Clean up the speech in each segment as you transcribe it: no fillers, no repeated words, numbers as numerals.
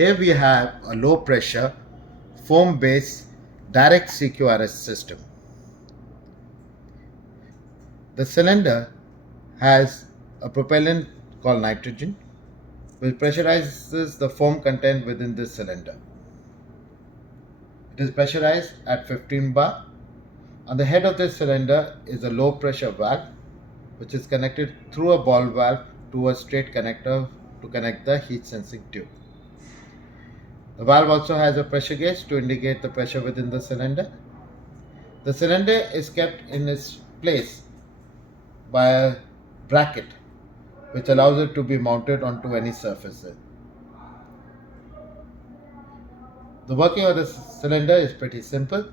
Here we have a low pressure foam based direct CQRS system. The cylinder has a propellant called nitrogen which pressurizes the foam content within this cylinder. It is pressurized at 15 bar. On the head of this cylinder is a low pressure valve which is connected through a ball valve to a straight connector to connect the heat sensing tube. The valve also has a pressure gauge to indicate the pressure within the cylinder. The cylinder is kept in its place by a bracket which allows it to be mounted onto any surface. The working of the cylinder is pretty simple.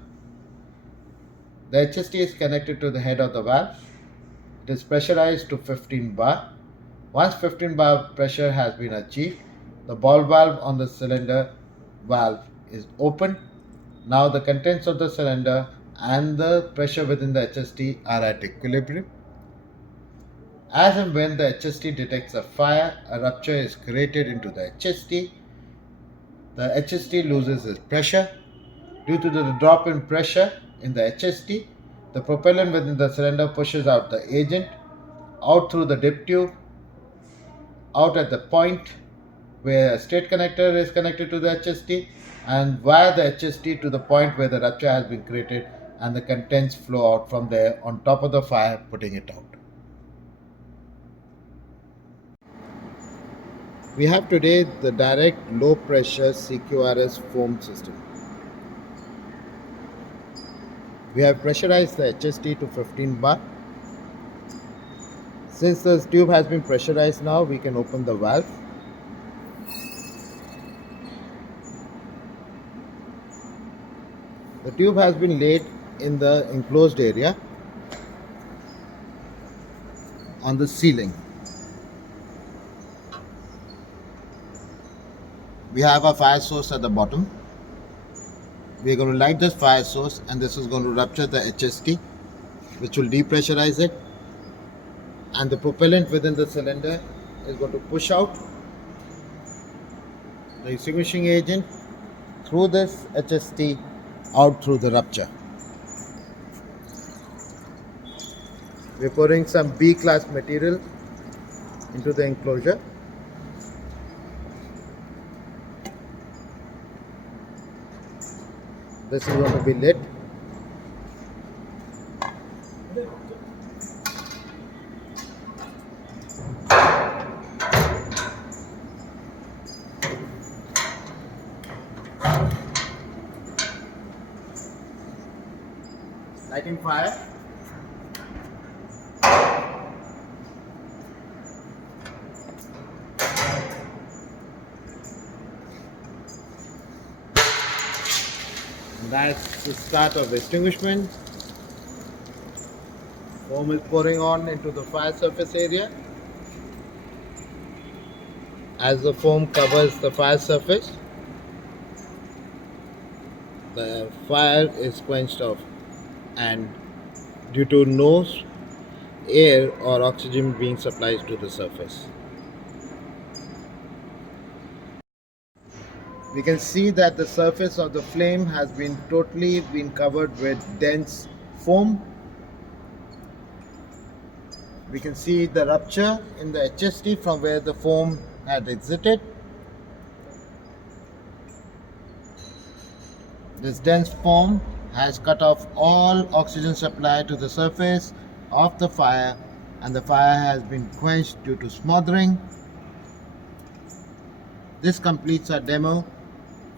The HST is connected to the head of the valve. It is pressurized to 15 bar. Once 15 bar pressure has been achieved, the ball valve on the cylinder valve is open. Now the contents of the cylinder and the pressure within the HST are at equilibrium. As and when the HST detects a fire, a rupture is created into the HST. The HST loses its pressure. Due to the drop in pressure in the HST, the propellant within the cylinder pushes out the agent, out through the dip tube, out at the point where a straight connector is connected to the HST, and via the HST to the point where the rupture has been created and the contents flow out from there on top of the fire, putting it out. We have today the direct low pressure CQRS foam system. We have pressurized the HST to 15 bar. Since the tube has been pressurized now, we can open the valve. The tube has been laid in the enclosed area on the ceiling. We have a fire source at the bottom. We are going to light this fire source and this is going to rupture the HST, which will depressurize it, and the propellant within the cylinder is going to push out the extinguishing agent through this HST out through the rupture. We are pouring some B class material into the enclosure. This is going to be lit. Lighting fire. That's the start of extinguishment. Foam is pouring on into the fire surface area. As the foam covers the fire surface, the fire is quenched off, and due to no air or oxygen being supplied to the surface. We can see that the surface of the flame has been totally covered with dense foam. We can see the rupture in the HST from where the foam had exited. This dense foam has cut off all oxygen supply to the surface of the fire, and the fire has been quenched due to smothering. This completes our demo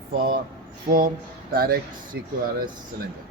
for foam direct CQRS cylinder.